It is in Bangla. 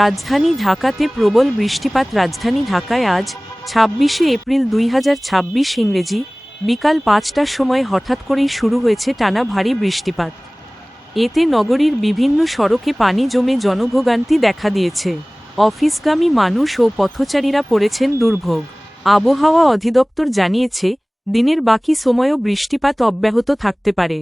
রাজধানী ঢাকাতে প্রবল বৃষ্টিপাত। রাজধানী ঢাকায় আজ ২৬শে এপ্রিল ২০২৬ ইংরেজি বিকাল ৫টার সময় হঠাৎ করেই শুরু হয়েছে টানা ভারী বৃষ্টিপাত। এতে নগরীর বিভিন্ন সড়কে পানি জমে জনভোগান্তি দেখা দিয়েছে। অফিসগামী মানুষ ও পথচারীরা পড়েছেন দুর্ভোগ। আবহাওয়া অধিদপ্তর জানিয়েছে, দিনের বাকি সময়ও বৃষ্টিপাত অব্যাহত থাকতে পারে।